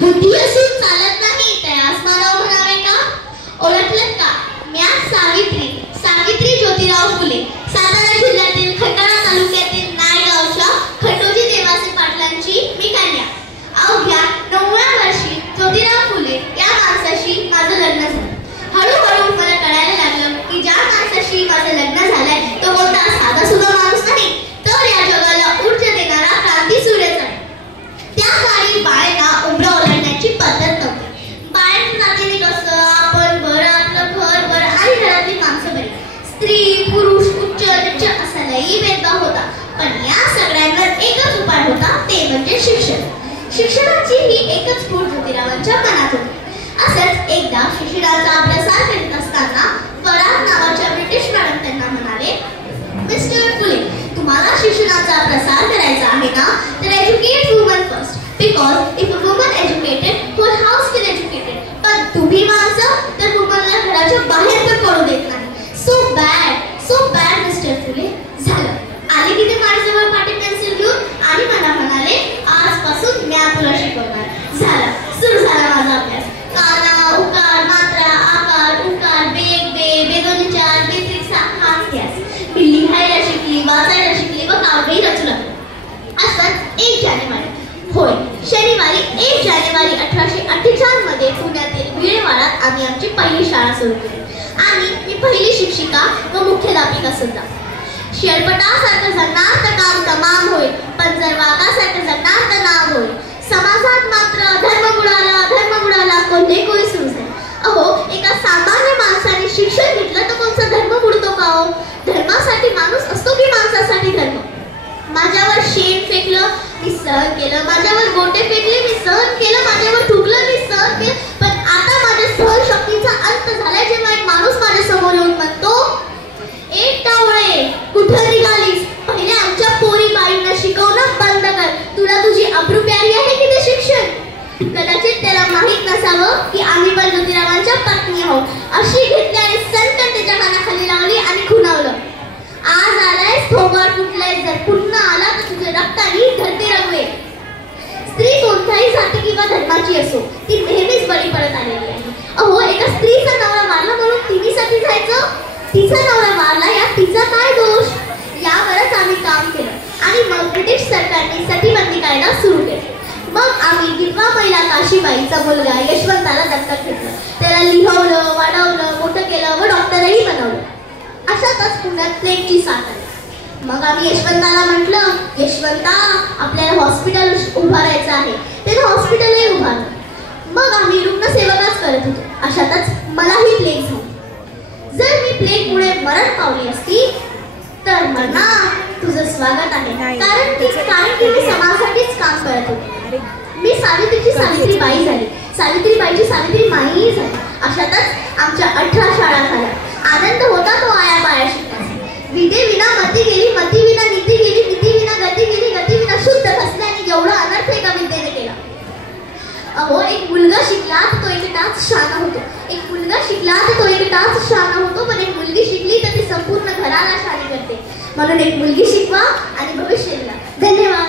बुद्धी असून चालत नाही त्यास मानव म्हणावे का? ओळखलं का? म्या सावित्री ज्योतिराव फुले, सातारा जिल्ह्यातील खंडाळा तालुक्यातील नायगावच्या खंडोजी देवासी पाटलांची मी कन्या. अवघ्या 9व्या वर्षी ज्योतिराव फुले या माणसाशी माझं लग्न झालं. हळूहळू मला कळायला लागलं की ज्या माणसाशी माझं लग्न झालंय तो कोणता साधा सुद्धा माणूस नाही, तर या जगाला ऊर्जा देणारा क्रांती सूर्यच आहे. त्या काळी बाळांना उमरा ओलांडण्याची पद्धत नव्हती. बाळांचं नातेवाईक असतं, आपण बरं, आपलं घर बरं आणि घरातली माणसं बरी. स्त्री पुरुष उच्च नीच असा लई भेदभाव होता. पण या सगळ्यांवर एकच उपाय होता, ते म्हणजे शिक्षण. शिक्षणाची ही एकच फूट ज्योतिरावांच्या मनात होती. असंच एकदा शिक्षणाचा प्रसार करीत असताना पराग नावाच्या ब्रिटिश मॅडम त्यांना म्हणाले, मिस्टर फुले, तुम्हाला शिक्षणाचा प्रसार करायचा आहे ना, तर educate woman first, because if a woman educated whole house will educated. पण तुम्ही माणसं तर वुमनला घराच्या बाहेर पण पडू देत नाही. सो बॅड मिस्टर फुले. झालं, आले की ते माझ्याजवळ पाटी पेन्सिल घेऊन आणि मला म्हणाले, आजपासून मी तुला शिकवणार. झालं, सुरू झाला माझा अभ्यास. काना, उकार, मात्रा, आकार, उकार, बेग, बेदोनी चार, बेत्रिक हाच ध्यास. मी लिहायला शिकली, वाचायला शिकली व काव्यही रचू लागली. असंच 1 जानेवारी, होय शनिवारी 1 जानेवारी 1848 मध्ये पुण्यातील भिडेवाड्यात आम्ही आमची पहिली शाळा सुरू केली. आणि मी पहिली शिक्षिका व मुख्याध्यापिका सुद्धा. शेळपटासारखं जगणार तर काम तमाम होईल, पण जर वाघासारखं जगणार तर नाव होईल. समाजात मात्र धर्म बुडाला कोल्हेकोळी सुरू झाली. अहो, एका सामान्य माणसाने शिक्षण घेतलं तर कोणता धर्म बुडतो का हो? धर्मासाठी माणूस असतो की माणसासाठी धर्म? माझ्यावर शेण फेकलं, मी सहन केलं. माझ्यावर गोटे फेकले, मी सहन केलं. माझ्यावर ठुकलं, मी सहन केलं. पण आता माझ्या सहनशक्तीचा अंत झालाय, जेव्हा एक माणूस माझ्या समोर येऊन म्हणतो, एक टावळे कुठं निघालीस? पहिले आमच्या पोरी बाईंना शिकवणं बंद कर. तुला तुझी अब्रू प्यारी आहे की ते शिक्षण? कदाचित त्याला माहित नसावं की आम्ही पण ज्योतिरावांच्या पत्नी आहोत. अशी घेतली आणि सनकन त्याच्या कानाखाली लावली आणि खुणावलं. आज आलाय, थोबाड फुटलाय, जर पुन्हा आला तर तुझे रक्तानी धरती रंगवे. स्त्री कोणत्याही जाती किंवा धर्माची असो, ती नेहमीच बळी पडत आलेली आहे. अहो, एका स्त्रीचा नवरा मारला म्हणून तिन्हीसाठी जायचं? तिचा नवरा मारला या तिचा काय दोष? यावरच आम्ही काम केलं आणि मग ब्रिटिश सरकारने सतीबंदी कायदा सुरू केला. मग आम्ही विधवा महिला काशीबाईचा मुलगा यशवंताला दत्तक घेतलं. त्याला लिहवलं, वाढवलं, मोठं केलं व डॉक्टरही बनवलं. अशातच पुण्यात प्लेगची साथ आली. मग आम्ही यशवंताला म्हटलं, यशवंता, आपल्याला हॉस्पिटल उभारायचं आहे. त्याने हॉस्पिटलही उभारलं. मग आम्ही रुग्णसेवकच करत होतो. अशातच मलाही प्लेग झाली. जर मी प्लेगमुळे मरण पावली असती तर म्हणा, तुझं स्वागत आहे, कारण की मी समाजासाठीच काम करत होते. मी सावित्रीची सावित्रीबाई झाली, सावित्रीबाईची सावित्री माईही झाली. अशातच आमच्या 18 शाळा झाल्या. आनंद होता तो आया बाया शिकण्याचा. विदे विना मती गेली, मती विना नीती गेली, नीती विना गती गेली, गती विना शुद्ध असल्याने एवढा अनर्थ एका विद्येने केला. अहो, एक मुलगा शिकला तर तो एकटाच शहाणा होतो. एक मुलगा शिकला तर तो एकटाच शहाणा होतो. पण एक मुलगी शिकली तर ती संपूर्ण घराला शहाणी करते. म्हणून एक मुलगी शिकवा आणि भविष्य लिहा. धन्यवाद.